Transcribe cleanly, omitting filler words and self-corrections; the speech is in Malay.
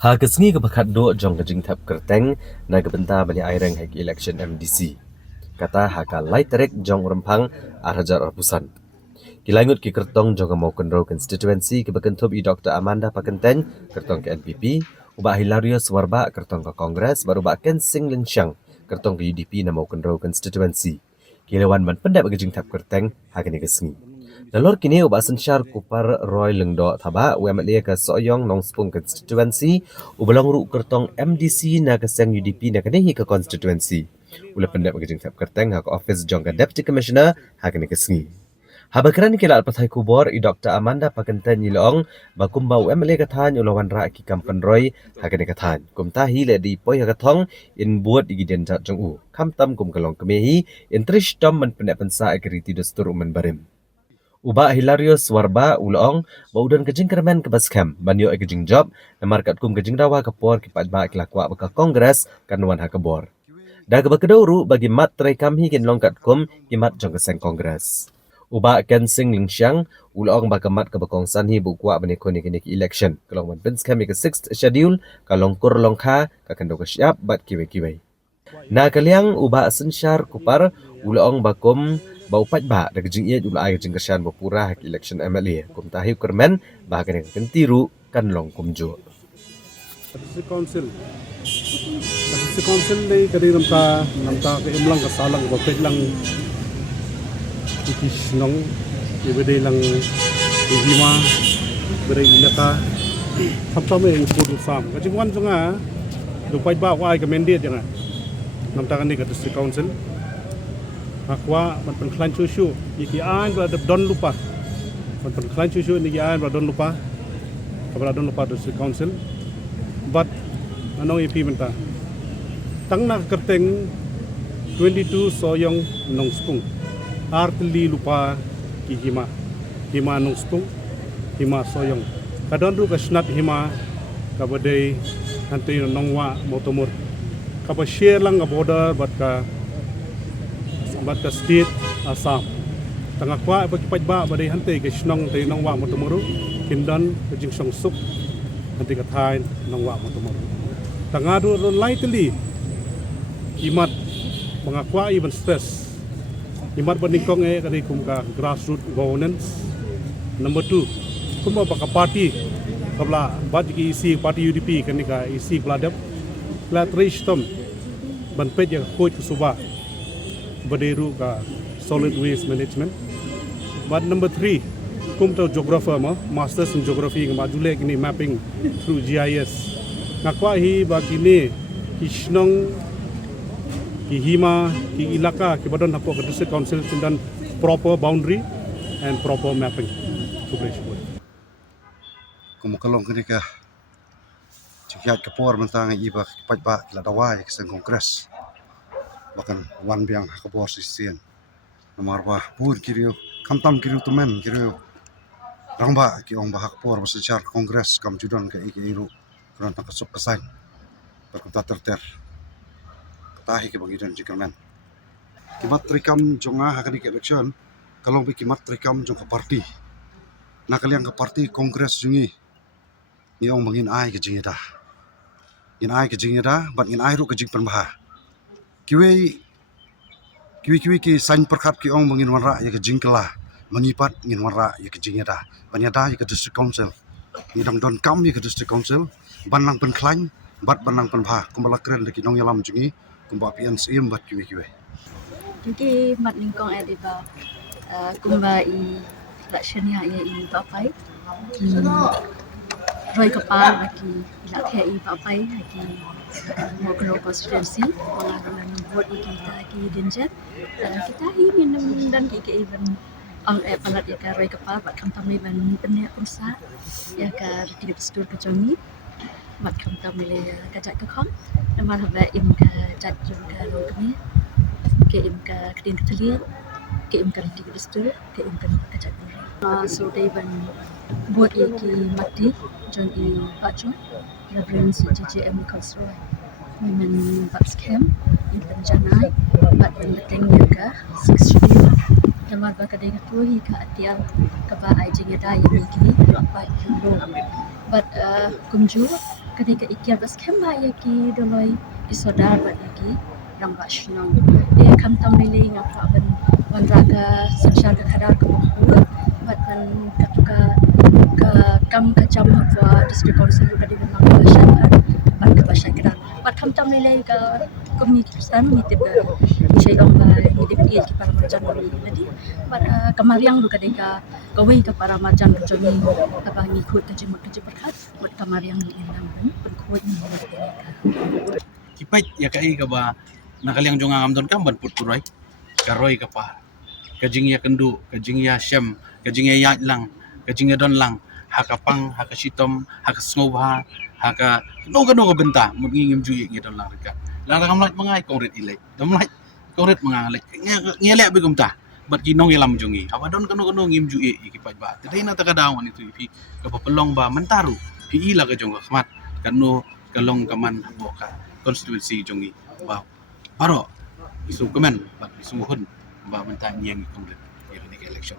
Ha kesengi ke bakat do jong ke jing tap kerteng na ke benta bani aireng hek election MDC. Kata ha ka lai terek jong rempang arhajar arpusan. Kilangut ki kertong jong mau kenro constituency ke bekentub i Dr. Amanda Pakenteng kertong ke NPP, ubah Hilarius Warba kertong ke Kongres baru ba Ken Sing Lensyang kertong ke UDP na mau kenro constituency. Kilawan man pendap ke jing tap kerteng ha kini kesengi. Nalor kini ubah sensyar kupar Roy Lengdo thaba UMLA ke Soyong Nong Spung constituency ubalong ru kertong MDC na ke Seng UDP na kenehi ke constituency. Ula pendap ke jing tap kerteng ha ke office jong ke deputy commissioner ha kini kesengi. Habakran kila alpathai kubor i Dr. Amanda Pakenten yilong bakumba UMLA kathan ulawan ra ki kampan Roy hakane kathan kumtahi le di poi hakathong in buat igiden jat jong u kamtam kum kalong kemehi in trish tom man pendak pensa agriti dostur umen barim. Uba Hilarius Warba ulong baudan kejing kermen ke baskem banyo kejing job na markat kum kejing dawa kapor ki padba kelakwa baka kongres kanwan hakabor. Da kebakedauru bagi mat trai kamhi kin longkat kum ki mat jong keseng kongres. Uba Ken Sing Lensyang ulong bakamat ke bakong sanhi bukwa bani koni kini election kalong man pins kami ke 6th schedule kalong kur longkha ka kendo ke siap bat kiwe-kiwe. Na kaliang uba sensyar kupar ulong bakum bau patba da kejing ia ula ai kejing kesyan bapura hak election MLA kum tahi kermen ba kan kentiru kan long kumjo. Council ni kadi namta ke imlang kasalang bapit lang ikis nong ibede lang ihima bere ilaka tham yang pur sam kajing wan janga dupai ba wa ai mandate janga namta kan ni ke district council akwa man pen klan chuchu iki an ba don lupa man pen klan chuchu ni an ba don lupa kabra don lupa district council but anong ipi menta tang na kerteng 22 Soyong Nong Spung artli lupa ki hima Nong Spung hima Soyong kadon ru kasnat hima kabadai nanti nongwa motomur kaba share lang ga border bat ka state Assam tanga kwa bagi pajba badai hante ke snong te nongwa motomuru kindan kejing song sup nanti ka thai nongwa motomuru tanga ru lightly imat mengakwa even stress imat benikong kadi kumka grassroots governance. Number 2 kumba baka party kabla bat ki isi party UDP kanika isi bladap la trishtom ban pej ya coach suba baderu ka solid waste management. But number 3 kumta geographer masters in geography ngama jule kini mapping through GIS ngakwa hi bagini kisnong ki hima ki ilaka ki badan hapo ke district council tindan proper boundary and proper mapping kumukalong kenika cikiat kapor mentang iba pajba la dawai ke sen kongres bahkan wan biang kapor sisian namarwa pur kiriu kamtam kiriu tumen kiriu rangba ki ong bahak por secara kongres kam judan ke iru kuran tak kesuk kesan berkata terter tahi ke bagidan jikermen kimat trikam jonga hakani ke election kalong bi kimat trikam jong ke parti na kaliang ke parti kongres jungi ni ong bangin ai ke jingida in ai ke jingida ban in ai ru ke jing penbaha kiwi ki sain perkat ki ong bangin wanra ya ke jingkela menyipat ngin wanra ya ke jingida ban ya da ya ke district council ni dang don kam ya ke district council ban nang pen klan bat ban nang penbaha kumbala keren de ki nong yalam jungi kumba PNC bat kiwi Jadi mat ningkong ediba kumba I election ya I papai ki roi kapal ki lakhe I papai ki mokro constituency orang vote kita ki dinjet kita hi minum dan ki even ang palat ya ka roi kapal bat kamtam ban penya kursa ya ka tiga stur kejongi mat kamtam le kajak ke khom nama haba im ka jat jung ka rokni ke im ka kedin ketelia ke im ka tiga stur ke im kan kajak so they ban buat ki mati jon I bacu reference JJM Consul women bucks camp in Penjanai bat ban beteng ka 6 schedule Kamar ba kadai tu hi ka atial ka ba ai jing da I ki ba hindo but kumju ketika ikia bas kemba ya ki doloi isodar bat lagi rang ba shnong dia kam tam lele ngapa ban raga sanshar ka khadar ka buku bat ban ka kam ka jam hwa district council ka di ban ba shan ban ka ba shan ka bat kam tam lele ka community kristan ni tip shay long ba ni tip ki para majan jadi bat kamariang ka deka kawai ka para majan ka jami apa ngikut ka jimat ka jiperkat bat kamariang ni enam ban kuat ni Kipai ya kai ka ba nakaliang jonga ngamdon kam ban put purai karoi ka pa kajing ya kendu kajing ya syam kajing ya lang kajing ya don lang hakapang hakasitom hakasngobha haka no ka benta mungingim juyi ngi don lang ka lang kam lait mangai kongret ilai dam lait kongret mangalek ngelek begum ta bat kinong ilam jungi apa don kano ngim juyi kipai ba tadai na takadawan itu ipi ka pelong ba mentaru pi ila ka jong khmat kanu kalong kaman boka constituency jongi ba paro isu kemen ba isu hun ba mentang yang kongret election